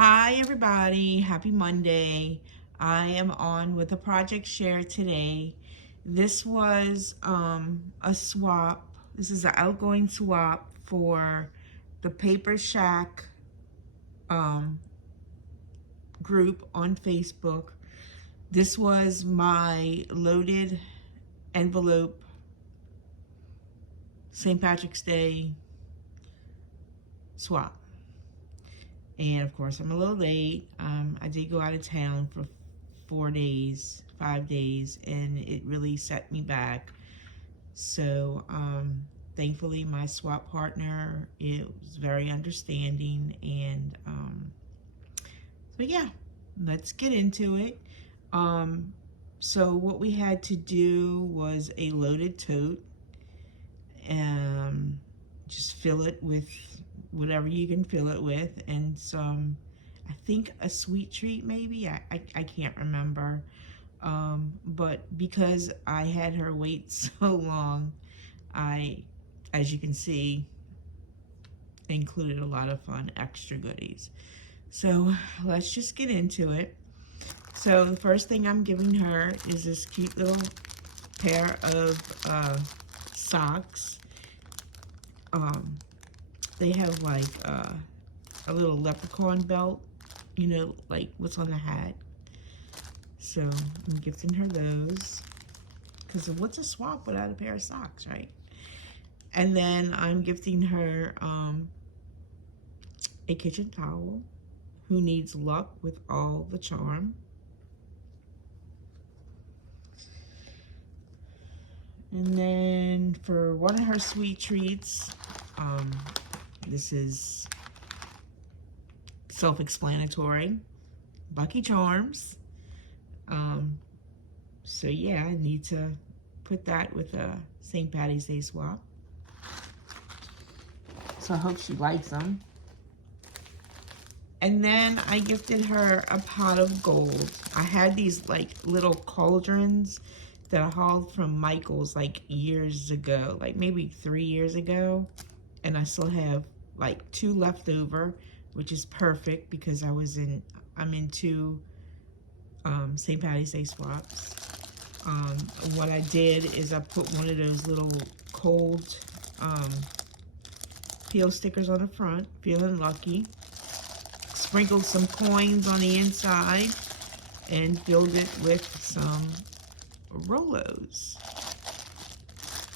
Hi everybody, happy Monday. I am on with a project share today. This was a swap. This is an outgoing swap for the Papershack group on Facebook. This was my loaded envelope St. Patrick's Day swap. And of course, I'm a little late. I did go out of town for 5 days, and it really set me back. So thankfully, my swap partner was very understanding, and so yeah, let's get into it. So what we had to do was a loaded tote, and just fill it with whatever you can fill it with, and some, I think a sweet treat maybe, I can't remember, but because I had her wait so long, as you can see, included a lot of fun extra goodies. So let's just get into it. So the first thing I'm giving her is this cute little pair of socks. They have like a little leprechaun belt, you know, like what's on the hat. So I'm gifting her those, because what's a swap without a pair of socks, right? And then I'm gifting her a kitchen towel. Who needs luck with all the charm? And then for one of her sweet treats, this is self-explanatory, Lucky Charms. So yeah, I need to put that with a St. Patty's Day swap. So I hope she likes them. And then I gifted her a pot of gold. I had these like little cauldrons that I hauled from Michael's like years ago, like maybe 3 years ago. And I still have like 2 left over, which is perfect because I'm into St. Patty's Day swaps. What I did is I put one of those little cold peel stickers on the front, feeling lucky. Sprinkled some coins on the inside and filled it with some Rolos.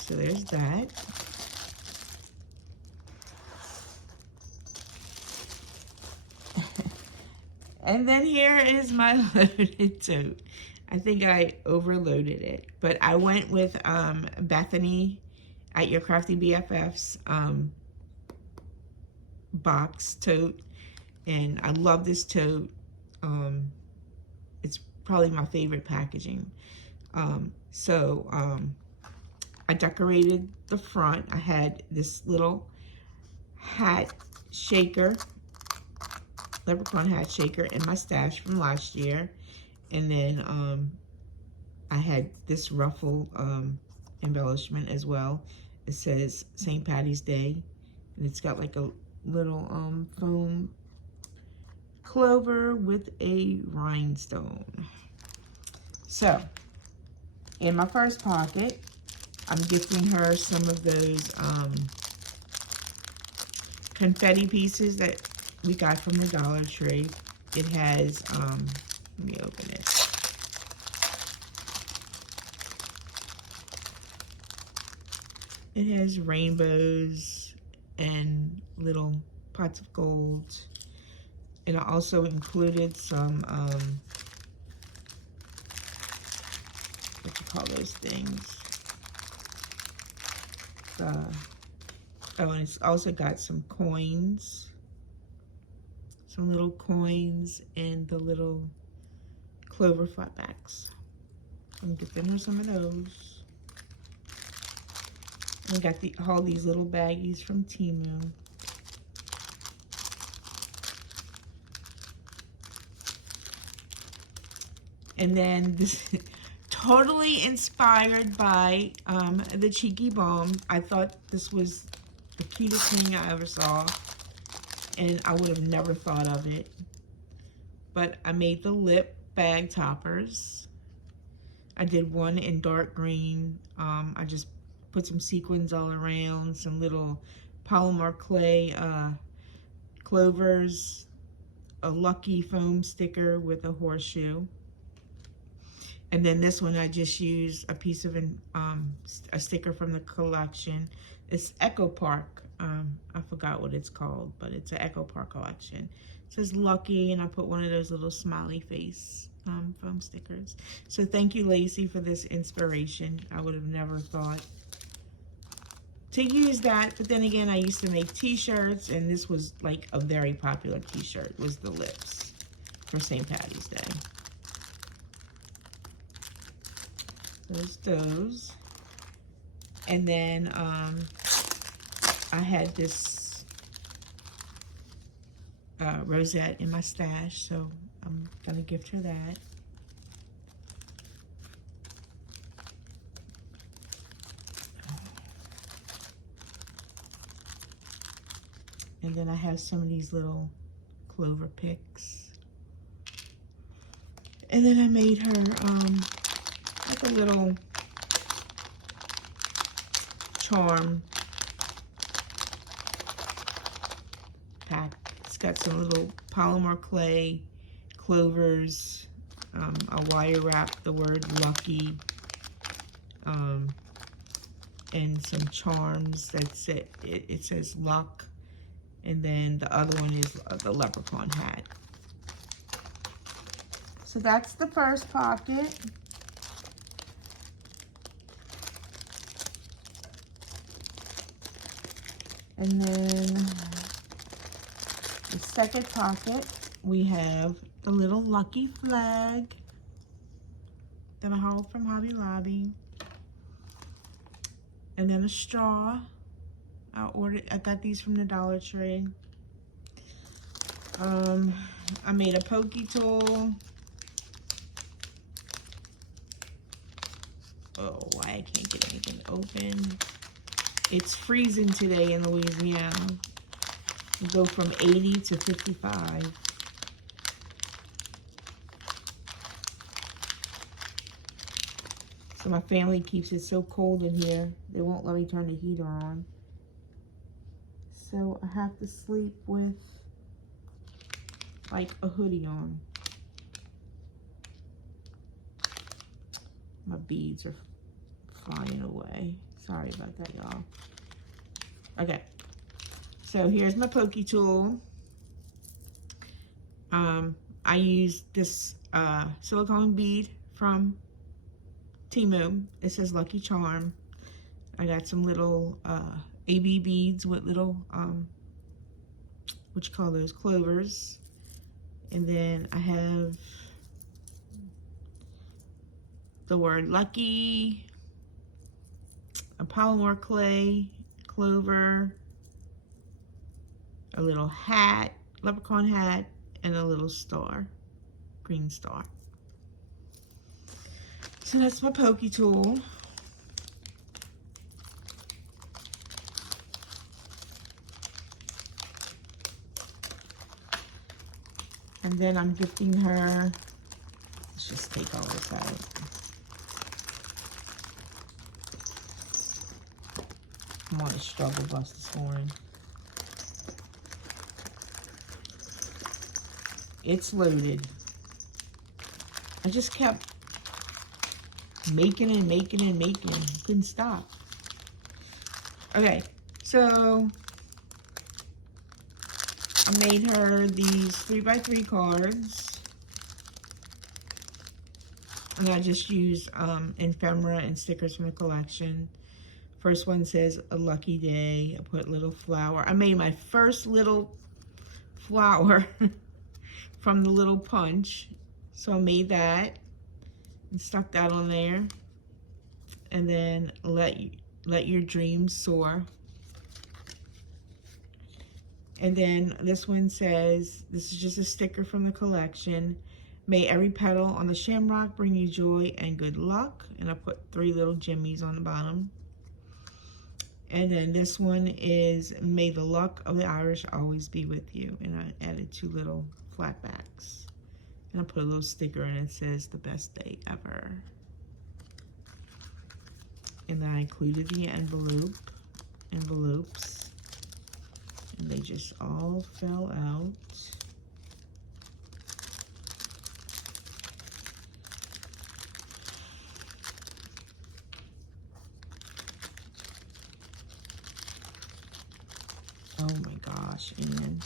So there's that. And then here is my loaded tote. I think I overloaded it, but I went with Bethany at Your Crafty BFF's box tote, and I love this tote. It's probably my favorite packaging. I decorated the front. I had this little hat shaker, leprechaun hat shaker, in my stash from last year. And then I had this ruffle embellishment as well. It says St. Patty's Day, and it's got like a little foam clover with a rhinestone. So in my first pocket, I'm gifting her some of those confetti pieces that we got from the Dollar Tree. It has, let me open it. It has rainbows and little pots of gold. And I also included some, what you call those things? Oh, and it's also got some coins. Some little coins and the little clover flatbacks. I'm gifting her some of those. And I got all these little baggies from Temu. And then this totally inspired by the Cheeky Bomb. I thought this was the cutest thing I ever saw, and I would have never thought of it. but I made the lip bag toppers. I did one in dark green. I just put some sequins all around, some little polymer clay clovers, a Lucky foam sticker with a horseshoe. And then this one I just used a piece of a sticker from the collection. It's Echo Park. I forgot what it's called, but it's an Echo Park collection. It says Lucky, and I put one of those little smiley face foam stickers. So thank you, Lacey, for this inspiration. I would have never thought to use that, but then again, I used to make t-shirts, and this was like a very popular t-shirt, was the lips for St. Patty's Day. Those. And then I had this rosette in my stash, so I'm gonna gift her that. And then I have some of these little clover picks. And then I made her like a little charm pack. It's got some little polymer clay clovers. I wire wrap the word Lucky, and some charms. That's it. It says luck. And then the other one is the leprechaun hat. So that's the first pocket. And then the second pocket, we have the little Lucky flag that I hauled from Hobby Lobby. And then a straw. I got these from the Dollar Tree. I made a pokey tool. Oh, why I can't get anything open. It's freezing today in Louisiana. We go from 80 to 55. So my family keeps it so cold in here, they won't let me turn the heater on. So I have to sleep with like a hoodie on. My beads are flying away. Sorry about that, y'all. Okay, so here's my pokey tool. I used this silicone bead from Temu. It says Lucky Charm. I got some little AB beads with little, what you call those, clovers. And then I have the word Lucky, a polymer clay clover, a little hat, leprechaun hat, and a little star, green star. So that's my pokey tool. And then I'm gifting her, let's just take all this out. I'm on a struggle bus this morning. It's loaded. I just kept making and making and making. Couldn't stop. Okay, so I made her these 3x3 cards. And I just used ephemera and stickers from the collection. First one says a lucky day. I put a little flower. I made my first little flower from the little punch. So I made that and stuck that on there. And then let your dreams soar. And then this one says, this is just a sticker from the collection. May every petal on the shamrock bring you joy and good luck. And I put 3 little jimmies on the bottom. And then this one is, may the luck of the Irish always be with you. And I added 2 little flat backs. And I put a little sticker and it says the best day ever. And then I included the envelopes, and they just all fell out. Oh my gosh, and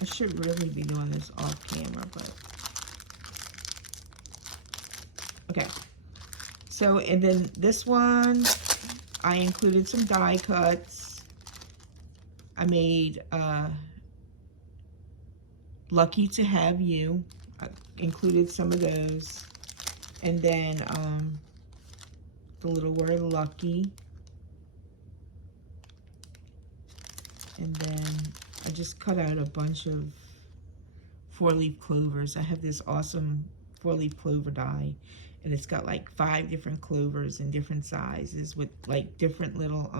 I should really be doing this off camera, but okay. So, and then this one, I included some die cuts. I made Lucky to Have You. I included some of those. And then the little word lucky. And then I just cut out a bunch of 4-leaf clovers. I have this awesome 4-leaf clover die, and it's got like 5 different clovers in different sizes with like different little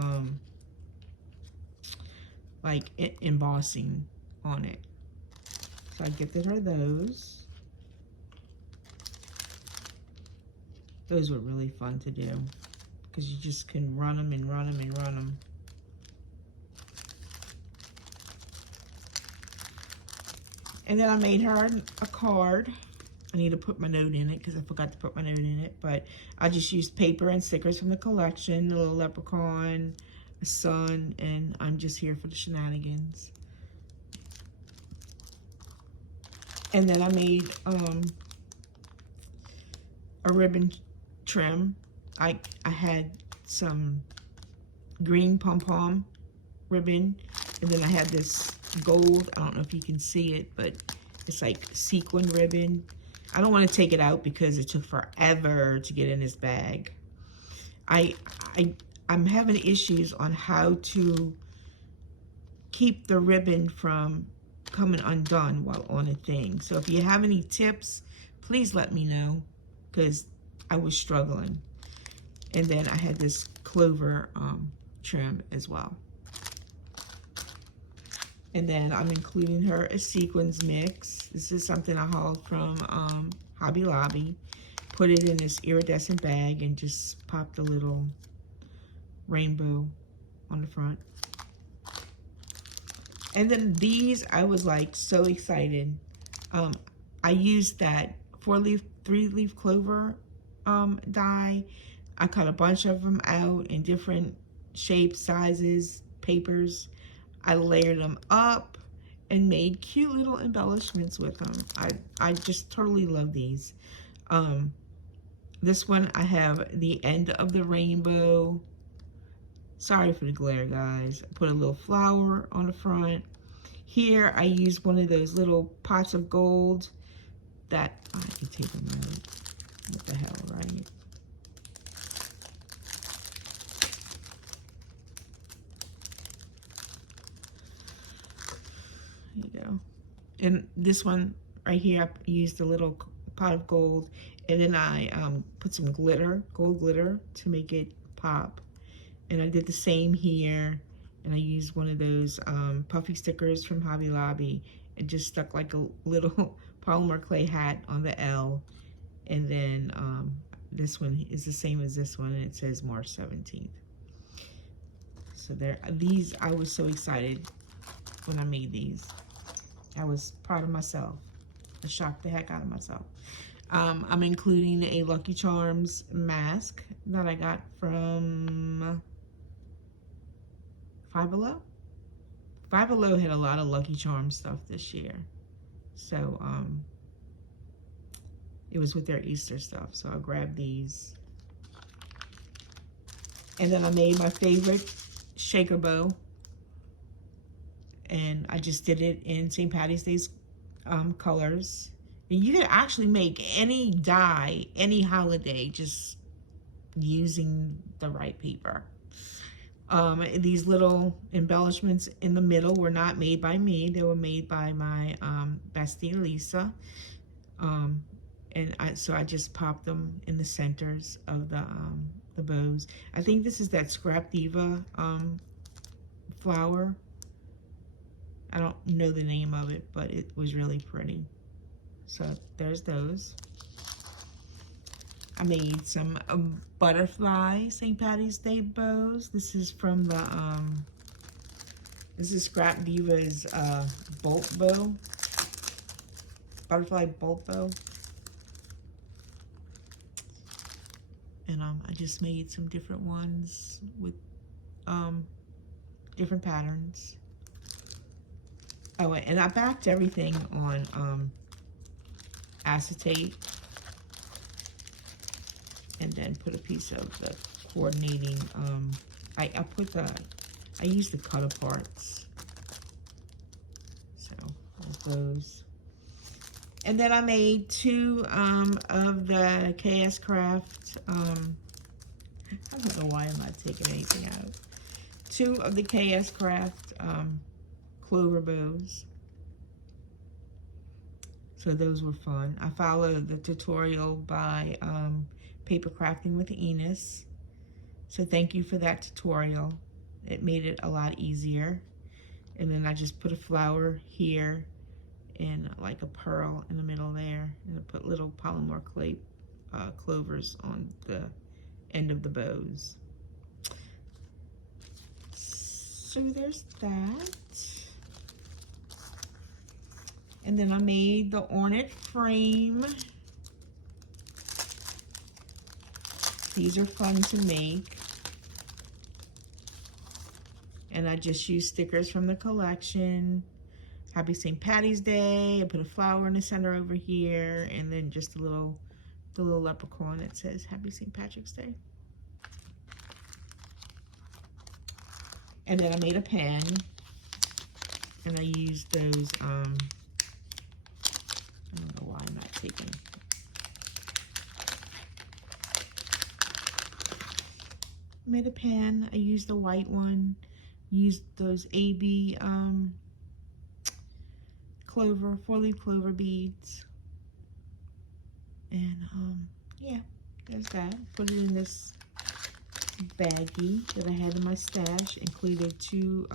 like embossing on it. So I gifted her those. Those were really fun to do because you just can run them and run them and run them. And then I made her a card. I need to put my note in it because I forgot to put my note in it. But I just used paper and stickers from the collection. A little leprechaun, a sun, and I'm just here for the shenanigans. And then I made a ribbon trim. I had some green pom-pom ribbon. And then I had this gold, I don't know if you can see it, but it's like sequin ribbon. I don't want to take it out because it took forever to get in this bag. I'm having issues on how to keep the ribbon from coming undone while on a thing. So if you have any tips, please let me know because I was struggling. And then I had this clover trim as well. And then I'm including her a sequins mix. This is something I hauled from Hobby Lobby. Put it in this iridescent bag and just popped a little rainbow on the front. And then these, I was like so excited. I used that 4-leaf, 3-leaf clover die. I cut a bunch of them out in different shapes, sizes, papers. I layered them up and made cute little embellishments with them. I just totally love these. This one I have the end of the rainbow. Sorry for the glare, guys. I put a little flower on the front. Here I used one of those little pots of gold that I can take them out. What the hell, right? There you go. And this one right here, I used a little pot of gold, and then I put some glitter, gold glitter, to make it pop. And I did the same here, and I used one of those puffy stickers from Hobby Lobby and just stuck like a little polymer clay hat on the L. And then this one is the same as this one, and it says March 17th. So there, these, I was so excited when I made these. I was proud of myself. I shocked the heck out of myself. I'm including a Lucky Charms mask that I got from Five Below. Five Below had a lot of Lucky Charms stuff this year. So it was with their Easter stuff. So I grabbed these. And then I made my favorite shaker bow. And I just did it in St. Patty's Day's colors. And you can actually make any die, any holiday, just using the right paper. These little embellishments in the middle were not made by me. They were made by my bestie, Lisa. So I just popped them in the centers of the bows. I think this is that Scrap Diva flower. I don't know the name of it, but it was really pretty. So there's those. I made some butterfly St. Patty's Day bows. This is from the, this is Scrap Diva's bolt bow. Butterfly bolt bow. And I just made some different ones with different patterns. Oh, and I backed everything on acetate, and then put a piece of the coordinating, I used the cut aparts. So there's those. And then I made 2 of the KS Craft, I don't know why I'm not taking anything out. 2 of the KS Craft clover bows. So those were fun. I followed the tutorial by Paper Crafting with Enos. So thank you for that tutorial. It made it a lot easier. And then I just put a flower here and like a pearl in the middle there. And I put little polymer clay clovers on the end of the bows. So there's that. And then I made the ornate frame. These are fun to make. And I just used stickers from the collection. Happy St. Patty's Day. I put a flower in the center over here, and then just the little leprechaun that says Happy St. Patrick's Day. And then I made a pen, and I used those, I don't know why I'm not taking. Made a pen. I used the white one. Used those AB clover, 4-leaf clover beads. And yeah, there's that. Put it in this baggie that I had in my stash. Included 2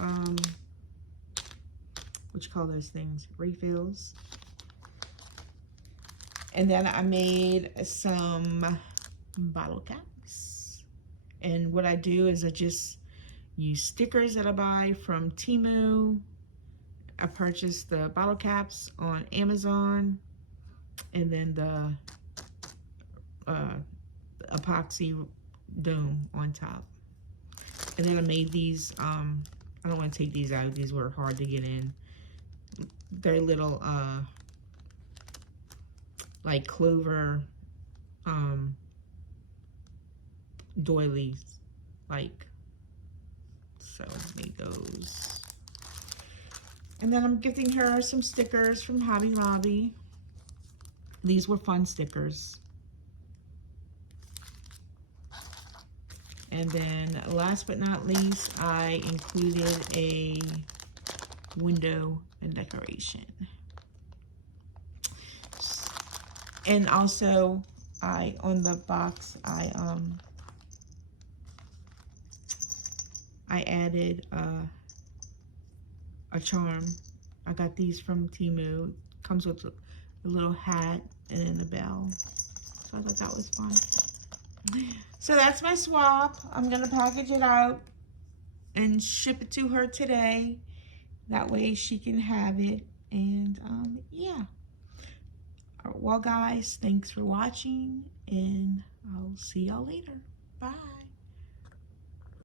what you call those things? Refills. And then I made some bottle caps. And what I do is I just use stickers that I buy from Temu. I purchased the bottle caps on Amazon, and then the epoxy dome on top. And then I made these, I don't want to take these out, these were hard to get in. They're little like clover doilies, like, so I made those. And then I'm gifting her some stickers from Hobby Lobby. These were fun stickers. And then last but not least, I included a window and decoration. And also, on the box, I added a charm. I got these from Temu. Comes with a little hat and then a bell. So I thought that was fun. So that's my swap. I'm gonna package it out and ship it to her today. That way she can have it. And yeah. Well, guys, thanks for watching, and I'll see y'all later. Bye.